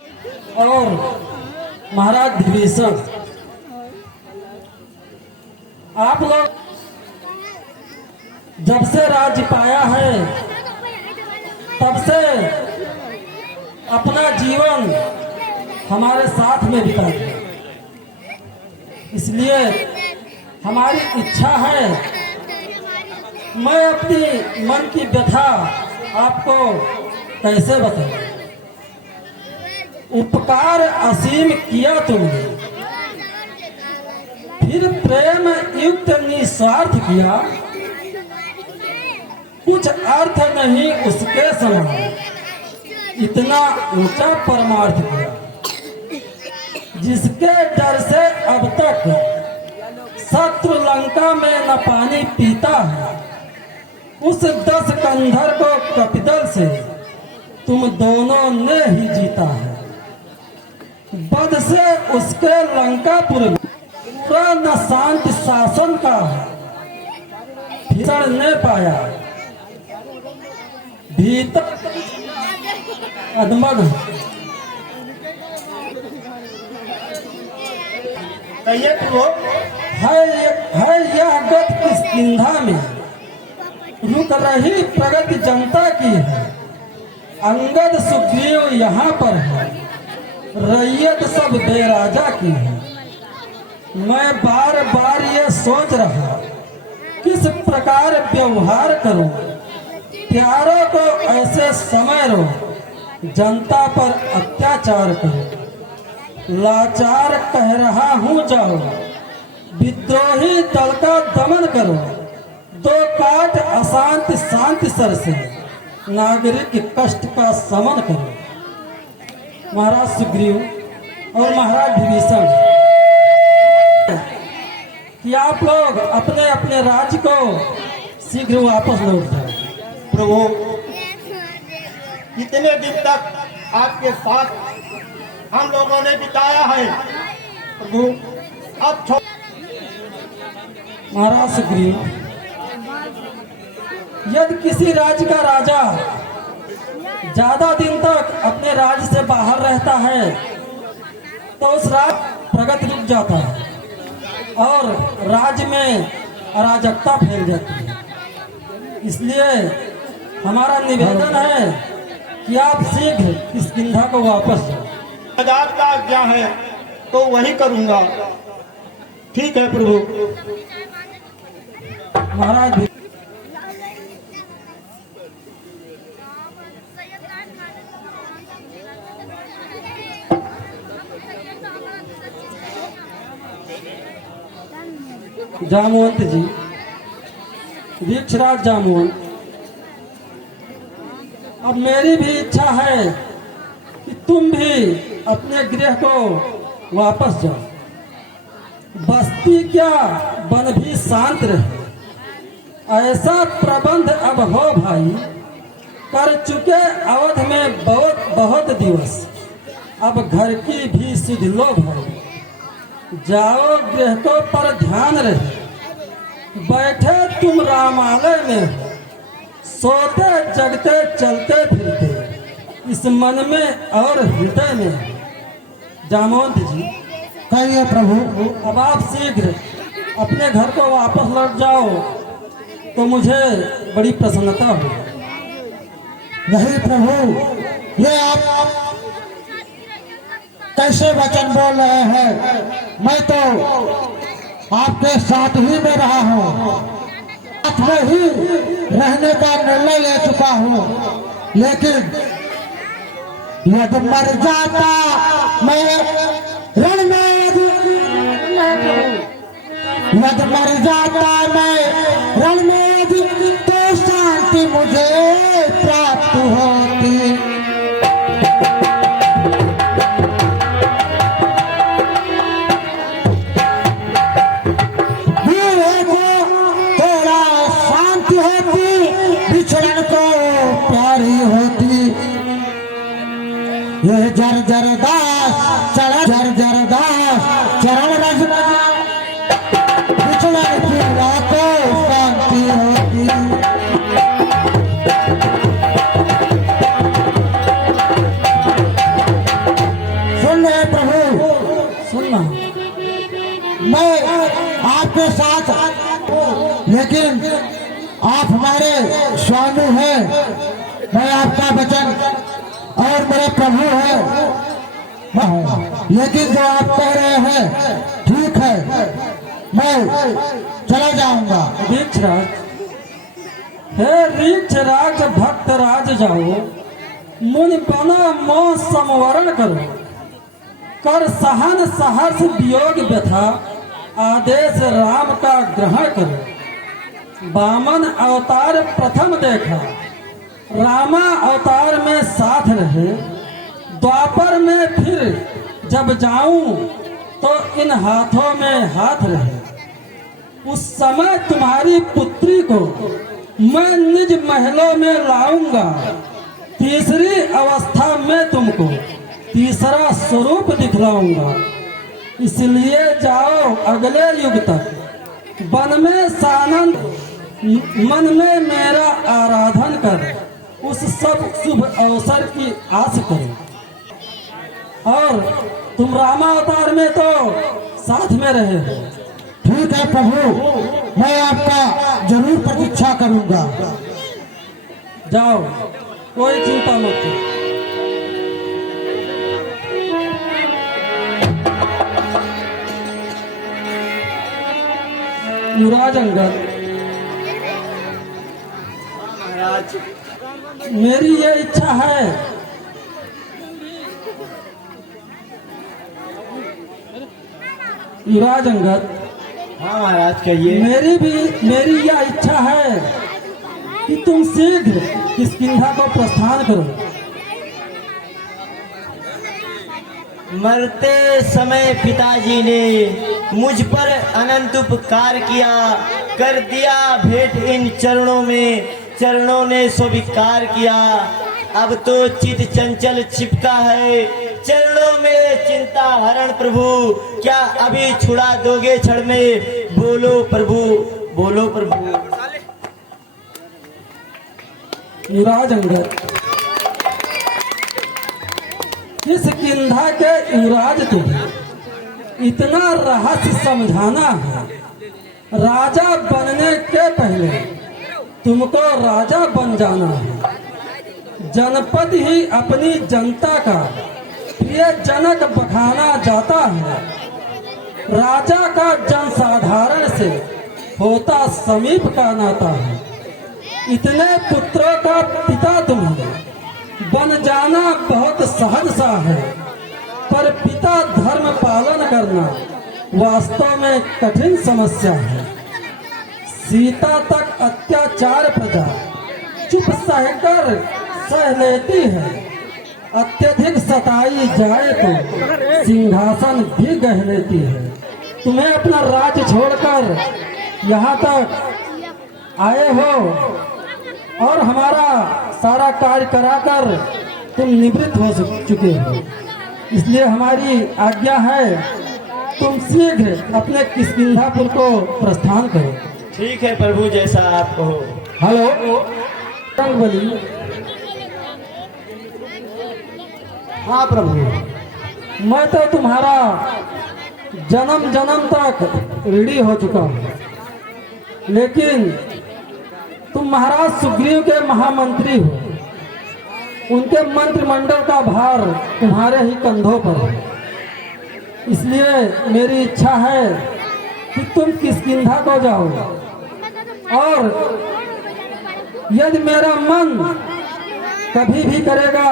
और महाराज विभीषण, आप लोग जब से राज्य पाया है तब से अपना जीवन हमारे साथ में बिता दिया। इसलिए हमारी इच्छा है, मैं अपनी मन की व्यथा आपको कैसे बताऊं। उपकार असीम किया तुमने, फिर प्रेम युक्त निस्वार्थ किया, कुछ अर्थ नहीं उसके समान, इतना ऊंचा परमार्थ किया। जिसके डर से अब तक शत्रु लंका में न पानी पीता है, उस 10 कंधर को कपिदल से तुम दोनों ने ही जीता है। बद से उसके लंकापुर में न शांति शासन का भीषण ने पाया, भीतर अदमन है यह गत किस किंधा में रुक रही प्रगति जनता की है। अंगद सुग्रीव यहाँ पर है, रैयत सब बेराजा की है। मैं बार बार ये सोच रहा किस प्रकार व्यवहार करूं, प्यारों को ऐसे समय रो, जनता पर अत्याचार करो। लाचार कह रहा हूँ जाओ, विद्रोही दल का दमन करो। दो काट अशांति शांति सर से, नागरिक कष्ट का समन करो। महाराज सुग्रीव और महाराज विभीषण, कि आप लोग अपने अपने राज्य को शीघ्र वापस लौट जाए। प्रभु, इतने दिन तक आपके साथ हम लोगों ने बिताया है प्रभु, अब महाराज सुग्रीव, यदि किसी राज्य का राजा ज्यादा दिन तक अपने राज्य से बाहर रहता है तो उस राज्य प्रगति रुक जाता है और राज्य में अराजकता फैल जाती है। इसलिए हमारा निवेदन है कि आप शीघ्र इस किंधा को वापस जाओ। आजाद का आज्ञा है तो वही करूंगा। ठीक है प्रभु। महाराज जामवंत जी, वृक्षराज जामवंत, अब मेरी भी इच्छा है कि तुम भी अपने गृह को वापस जाओ। बस्ती क्या वन भी शांत रहे, ऐसा प्रबंध अब हो भाई। कर चुके अवध में बहुत बहुत दिवस, अब घर की भी सुध लो भाई। जाओ गृह को पर ध्यान रहे, बैठे तुम रामालय में, सोते जगते चलते फिरते इस मन में और हृदय में। जामवंत जी, कहिए प्रभु। अब आप शीघ्र अपने घर को वापस लौट जाओ तो मुझे बड़ी प्रसन्नता हो। नहीं प्रभु, ये आप कैसे वचन बोल रहे हैं? मैं तो आपके साथ ही में रहा हूँ, साथ में ही रहने का निर्णय ले चुका हूँ। लेकिन यदि मर जाता मैं रण में, यदि मर जाता मैं रण में, तो शांति मुझे प्राप्त होती। ये जर जर दास चरण, जर जर दास चरण रज, बिछड़न की रातों शांति होती। सुना। मैं आपके साथ, लेकिन आप हमारे स्वामी हैं, मैं आपका वचन और मेरे प्रभु है, लेकिन जो आप कह रहे हैं ठीक है, मैं चला जाऊंगा। रीक्षराज, हे रीक्षराज भक्त राज जाओ, मुनि बना मोह संवरण करो, कर सहन सहर्ष वियोग व्यथा, आदेश राम का ग्रहण करो। वामन अवतार प्रथम देखा, रामा अवतार में साथ रहे, द्वापर में फिर जब जाऊं तो इन हाथों में हाथ रहे। उस समय तुम्हारी पुत्री को मैं निज महलों में लाऊंगा, तीसरी अवस्था में तुमको तीसरा स्वरूप दिखलाऊंगा। इसलिए जाओ अगले युग तक, वन में सानंद मन में मेरा आराधन कर, उस सब शुभ अवसर की आस करो। और तुम रामावतार में तो साथ में रहे हो। ठीक है प्रभु, मैं आपका जरूर प्रतीक्षा करूंगा। जाओ, कोई चिंता मत करो। युवराज अंगद, महाराज, मेरी ये इच्छा है युवराज अंगद, हाँ महाराज कहिए। मेरी यह इच्छा है कि तुम शीघ्र किष्किंधा को प्रस्थान करो। मरते समय पिताजी ने मुझ पर अनंत उपकार किया, कर दिया भेंट इन चरणों में, चरणों ने स्वीकार किया। अब तो चित चंचल छिपका है, चरणों में चिंता हरण प्रभु, क्या अभी छुड़ा दोगे क्षण में? बोलो प्रभु, बोलो प्रभु। युवराज अंगद, किष्किंधा के युवराज को इतना रहस्य समझाना है। राजा बनने के पहले तुमको राजा बन जाना है। जनपद ही अपनी जनता का प्रिय जनक बखाना जाता है। राजा का जनसाधारण से होता समीप का नाता है। इतने पुत्रों का पिता तुम्हें बन जाना बहुत सहज सा है, पर पिता धर्म पालन करना वास्तव में कठिन समस्या है। सीता तक अत्याचार प्रजा चुप सहकर सह लेती है, अत्यधिक सताई जाए तो सिंहासन भी गह लेती है। तुम्हें अपना राज्य छोड़कर यहाँ तक आए हो और हमारा सारा कार्य कराकर तुम निवृत्त हो चुके हो, इसलिए हमारी आज्ञा है तुम शीघ्र अपने किष्किंधापुर को प्रस्थान करो। ठीक है प्रभु, जैसा आप कहो। हेलो रंगबली। हाँ प्रभु, मैं तो तुम्हारा जन्म जन्म तक ऋणी हो चुका हूँ, लेकिन तुम महाराज सुग्रीव के महामंत्री हो, उनके मंत्रिमंडल का भार तुम्हारे ही कंधों पर है। इसलिए मेरी इच्छा है कि तुम किष्किंधा को जाओ, और यदि मेरा मन कभी भी करेगा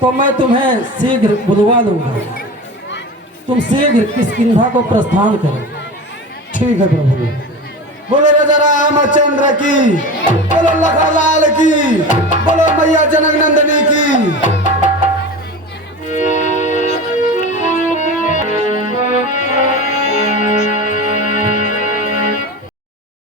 तो मैं तुम्हें शीघ्र बुलवा लूंगा। तुम शीघ्र किष्किंधा को प्रस्थान करो। ठीक है प्रभु। बोलो राजा रामचंद्र की, बोलो लखनलाल की, बोलो मैया जनक नंदिनी की।